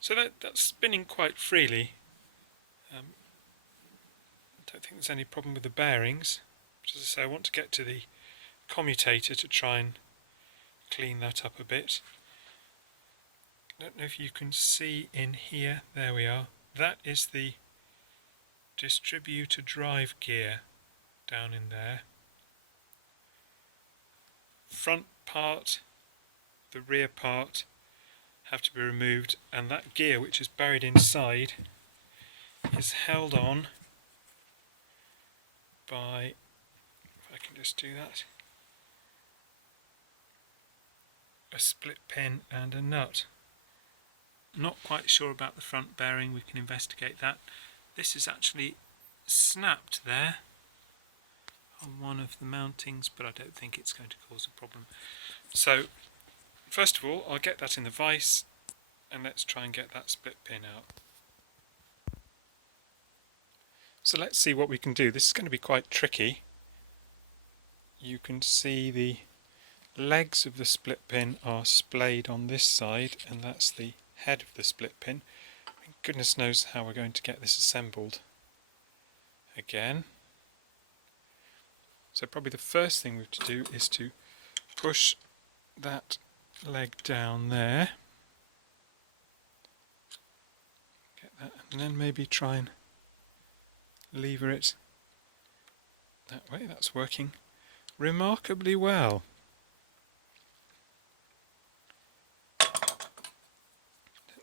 So that's spinning quite freely. I don't think there's any problem with the bearings. But as I say, I want to get to the commutator to try and clean that up a bit. I don't know if you can see in here, there we are. That is the distributor drive gear down in there. Front part, the rear part have to be removed, and that gear, which is buried inside, is held on by, if I can just do that, a split pin and a nut. Not quite sure about the front bearing, we can investigate that. This is actually snapped there on one of the mountings, but I don't think it's going to cause a problem. So first of all, I'll get that in the vise, and let's try and get that split pin out. So let's see what we can do. This is going to be quite tricky. You can see the legs of the split pin are splayed on this side, and that's the head of the split pin. Goodness knows how we're going to get this assembled again. So probably the first thing we have to do is to push that leg down there. Get that, and then maybe try and lever it that way. That's working remarkably well. Don't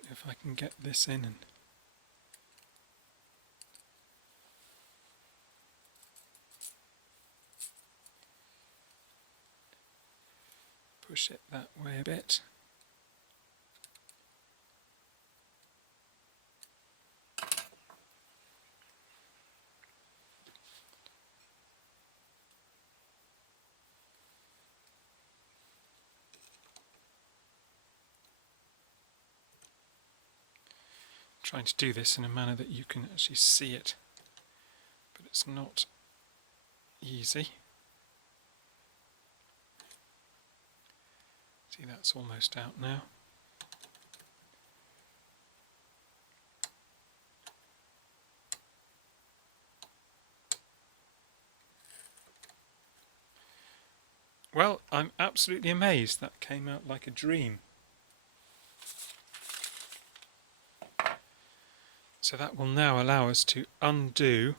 know if I can get this in and push it that way a bit. Trying to do this in a manner that you can actually see it, but it's not easy. See, that's almost out now. Well, I'm absolutely amazed. That came out like a dream. So that will now allow us to undo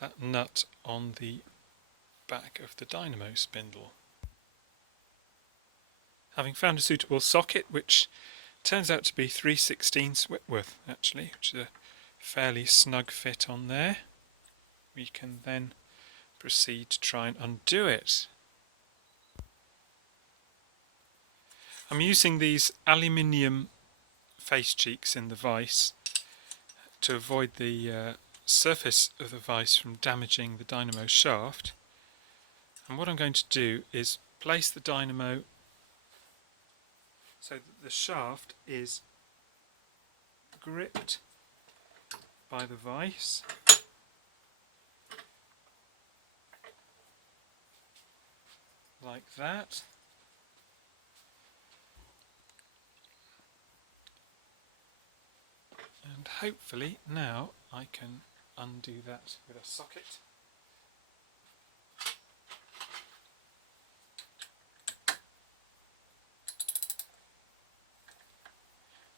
that nut on the back of the dynamo spindle. Having found a suitable socket, which turns out to be 3/16 Whitworth actually, which is a fairly snug fit on there, we can then proceed to try and undo it. I'm using these aluminium face cheeks in the vise to avoid the surface of the vise from damaging the dynamo shaft. And what I'm going to do is place the dynamo so that the shaft is gripped by the vise. Like that. And hopefully now I can undo that with a socket.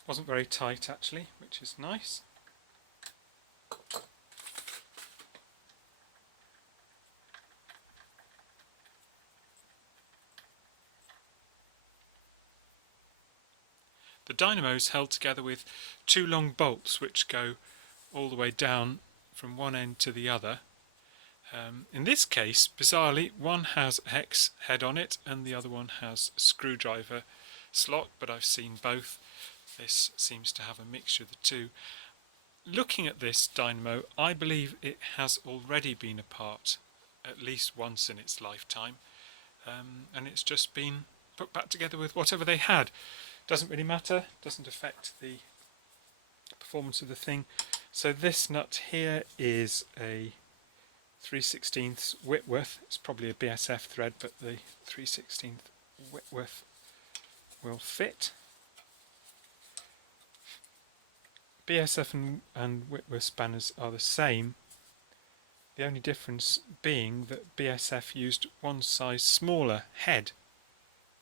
Wasn't very tight actually, which is nice. The dynamo is held together with two long bolts which go all the way down from one end to the other. In this case, bizarrely, one has a hex head on it and the other one has a screwdriver slot, but I've seen both. This seems to have a mixture of the two. Looking at this dynamo, I believe it has already been apart at least once in its lifetime, and it's just been put back together with whatever they had. Doesn't really matter, doesn't affect the performance of the thing. So this nut here is a 3/16 Whitworth. It's probably a BSF thread, but the 3/16 Whitworth will fit. BSF and Whitworth spanners are the same, the only difference being that BSF used one size smaller head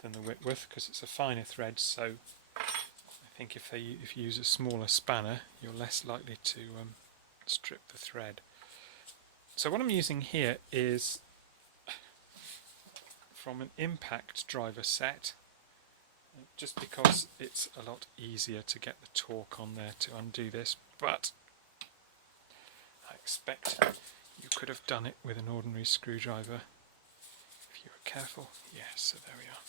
than the Whitworth because it's a finer thread, so I think if you use a smaller spanner you're less likely to strip the thread. So what I'm using here is from an impact driver set, just because it's a lot easier to get the torque on there to undo this, but I expect you could have done it with an ordinary screwdriver if you were careful. Yes, so there we are.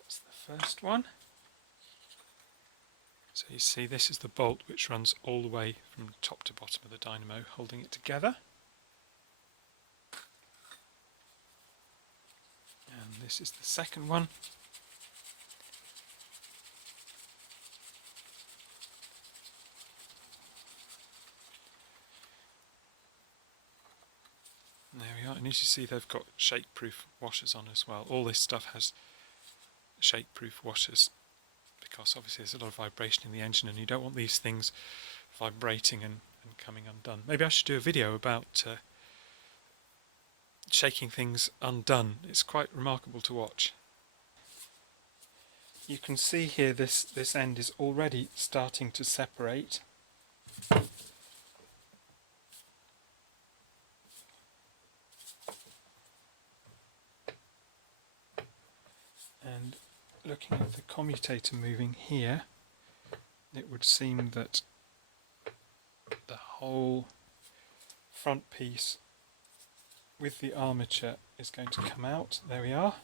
That's the first one. So you see this is the bolt which runs all the way from top to bottom of the dynamo, holding it together. And this is the second one. And there we are, and as you see they've got shake-proof washers on as well. All this stuff has shake-proof washers because obviously there's a lot of vibration in the engine and you don't want these things vibrating and coming undone. Maybe I should do a video about shaking things undone. It's quite remarkable to watch. You can see here this end is already starting to separate. And looking at the commutator moving here, it would seem that the whole front piece with the armature is going to come out. There we are.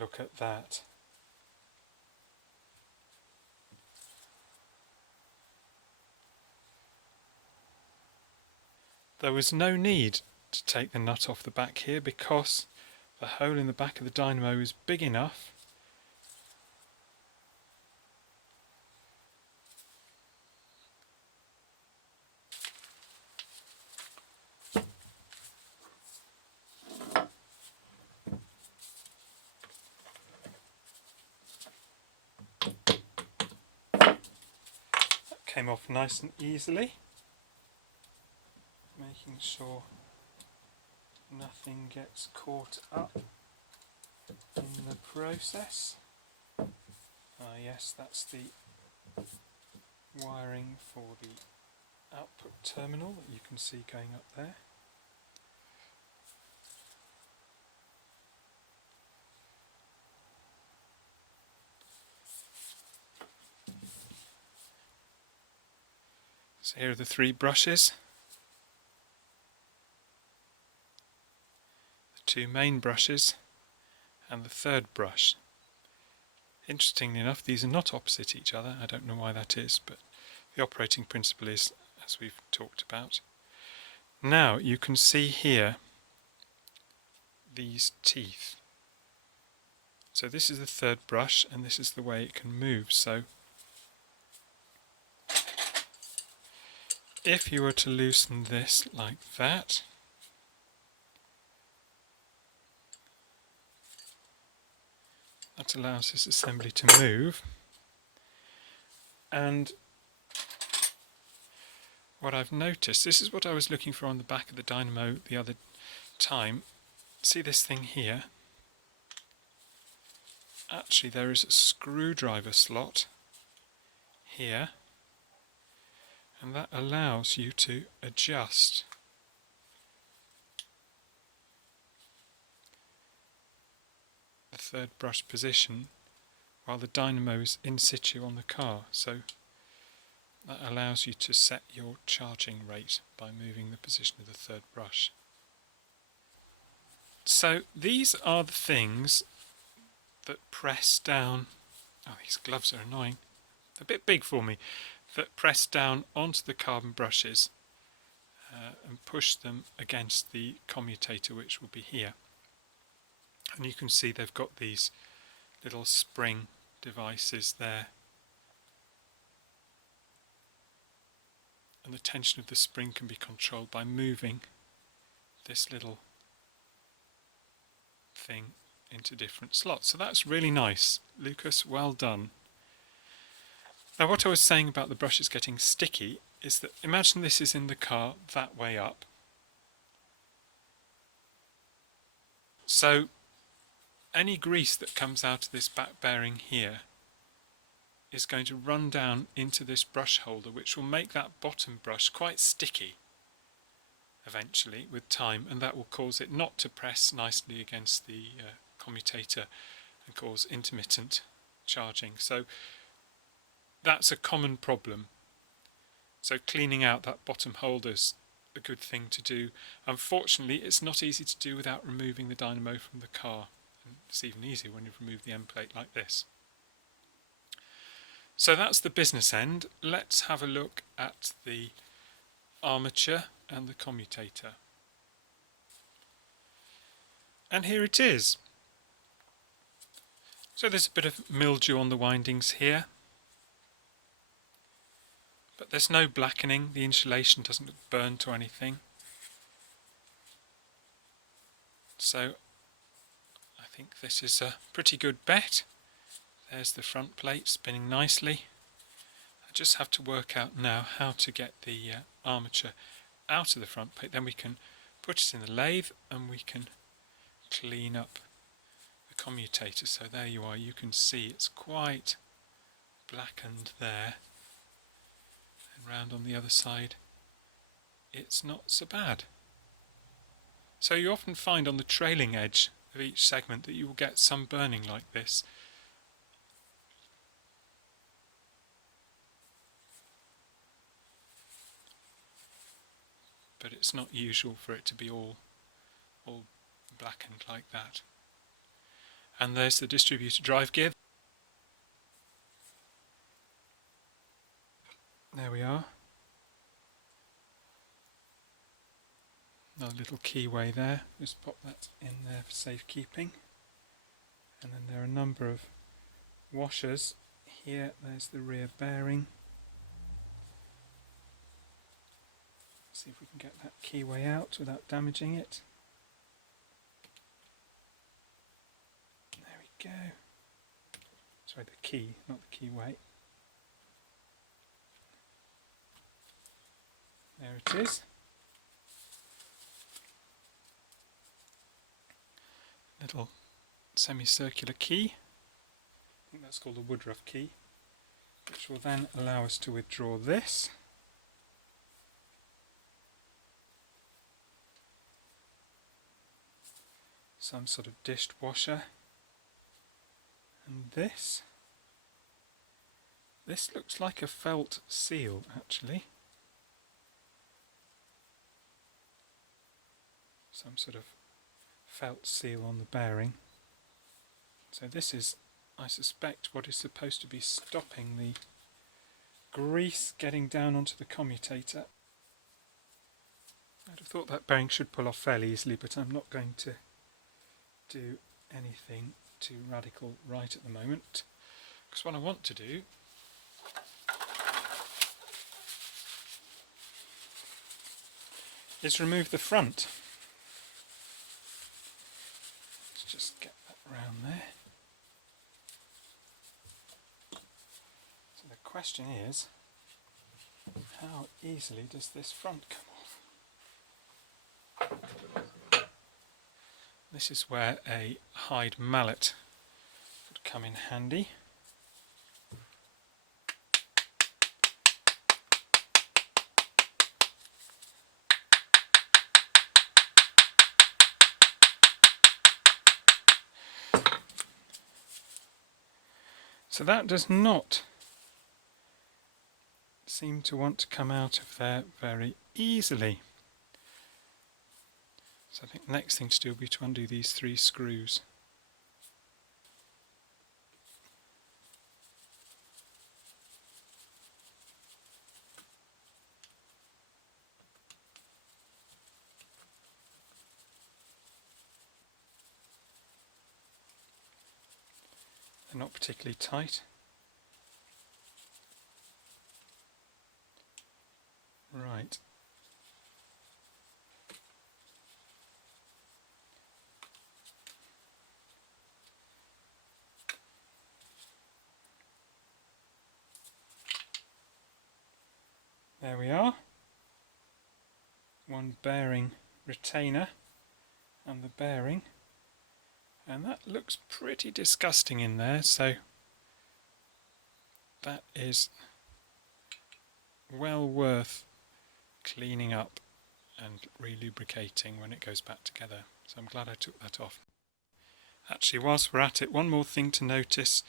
Look at that. There was no need to take the nut off the back here because the hole in the back of the dynamo is big enough that came off nice and easily, making sure nothing gets caught up in the process. Yes, that's the wiring for the output terminal that you can see going up there. So here are the three brushes. Two main brushes and the third brush. Interestingly enough, these are not opposite each other. I don't know why that is, but the operating principle is as we've talked about. Now you can see here these teeth. So this is the third brush and this is the way it can move. So if you were to loosen this like that, that allows this assembly to move. And what I've noticed, this is what I was looking for on the back of the dynamo the other time. See this thing here? Actually there is a screwdriver slot here, and that allows you to adjust the third brush position while the dynamo is in situ on the car. So that allows you to set your charging rate by moving the position of the third brush. So these are the things that press down, oh these gloves are annoying, they're a bit big for me, that press down onto the carbon brushes and push them against the commutator, which will be here. And you can see they've got these little spring devices there, and the tension of the spring can be controlled by moving this little thing into different slots. So that's really nice. Lucas, well done. Now what I was saying about the brushes getting sticky is that imagine this is in the car that way up. So any grease that comes out of this back bearing here is going to run down into this brush holder, which will make that bottom brush quite sticky eventually with time, and that will cause it not to press nicely against the commutator and cause intermittent charging. So that's a common problem. So cleaning out that bottom holder is a good thing to do. Unfortunately, it's not easy to do without removing the dynamo from the car. And it's even easier when you've removed the end plate like this. So that's the business end. Let's have a look at the armature and the commutator. And here it is. So there's a bit of mildew on the windings here, but there's no blackening. The insulation doesn't look burned or anything. So I think this is a pretty good bet. There's the front plate spinning nicely. I just have to work out now how to get the armature out of the front plate. Then we can put it in the lathe and we can clean up the commutator. So there you are, you can see it's quite blackened there. And round on the other side it's not so bad. So you often find on the trailing edge of each segment that you will get some burning like this. But it's not usual for it to be all blackened like that. And there's the distributor drive gear. There we are. Another little keyway there. Just pop that in there for safekeeping. And then there are a number of washers. Here, there's the rear bearing. See if we can get that keyway out without damaging it. There we go. Sorry, the key, not the keyway. There it is. Little semicircular key. I think that's called a Woodruff key, which will then allow us to withdraw this. Some sort of dished washer, and this looks like a felt seal actually, some sort of felt seal on the bearing. So this is, I suspect, what is supposed to be stopping the grease getting down onto the commutator. I'd have thought that bearing should pull off fairly easily, but I'm not going to do anything too radical right at the moment, because what I want to do is remove the front. Let's just get that round there. So the question is, how easily does this front come off? This is where a hide mallet would come in handy. So that does not seem to want to come out of there very easily. So I think the next thing to do will be to undo these 3 screws. They're not particularly tight. Right. There we are. One bearing retainer and the bearing, and that looks pretty disgusting in there, so that is well worth cleaning up and re-lubricating when it goes back together. So I'm glad I took that off. Actually, whilst we're at it, one more thing to notice.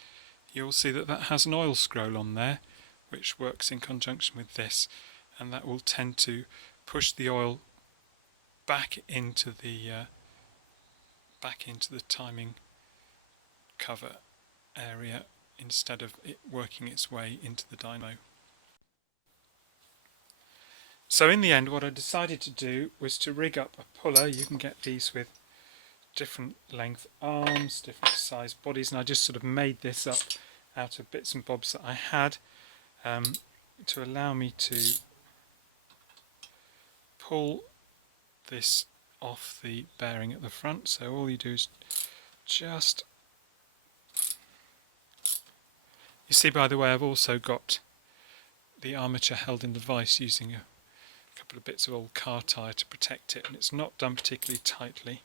You'll see that that has an oil scroll on there, which works in conjunction with this, and that will tend to push the oil back into the timing cover area instead of it working its way into the dynamo. So in the end, what I decided to do was to rig up a puller. You can get these with different length arms, different size bodies, and I just sort of made this up out of bits and bobs that I had to allow me to pull this off the bearing at the front. So all you do is just, you see, by the way, I've also got the armature held in the vise using a couple of bits of old car tyre to protect it, and it's not done particularly tightly.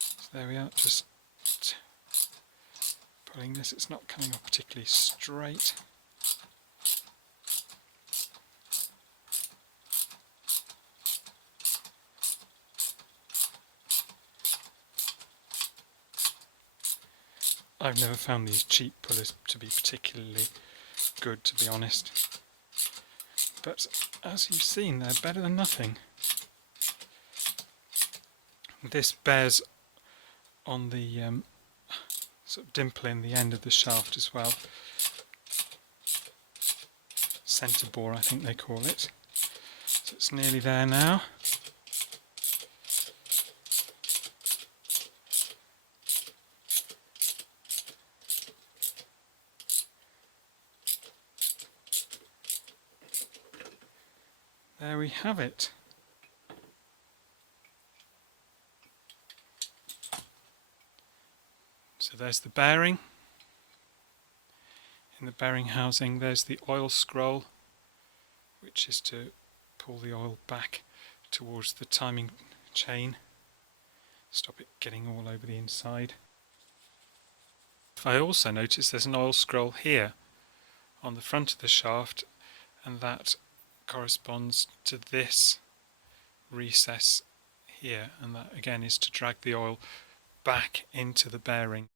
So there we are, just pulling this. It's not coming off particularly straight. I've never found these cheap pullers to be particularly good, to be honest. But as you've seen, they're better than nothing. This bears on the sort of dimple in the end of the shaft as well. Centre bore, I think they call it. So it's nearly there now. There we have it. So there's the bearing. In the bearing housing there's the oil scroll, which is to pull the oil back towards the timing chain, stop it getting all over the inside. I also noticed there's an oil scroll here on the front of the shaft, and that corresponds to this recess here, and that again is to drag the oil back into the bearing.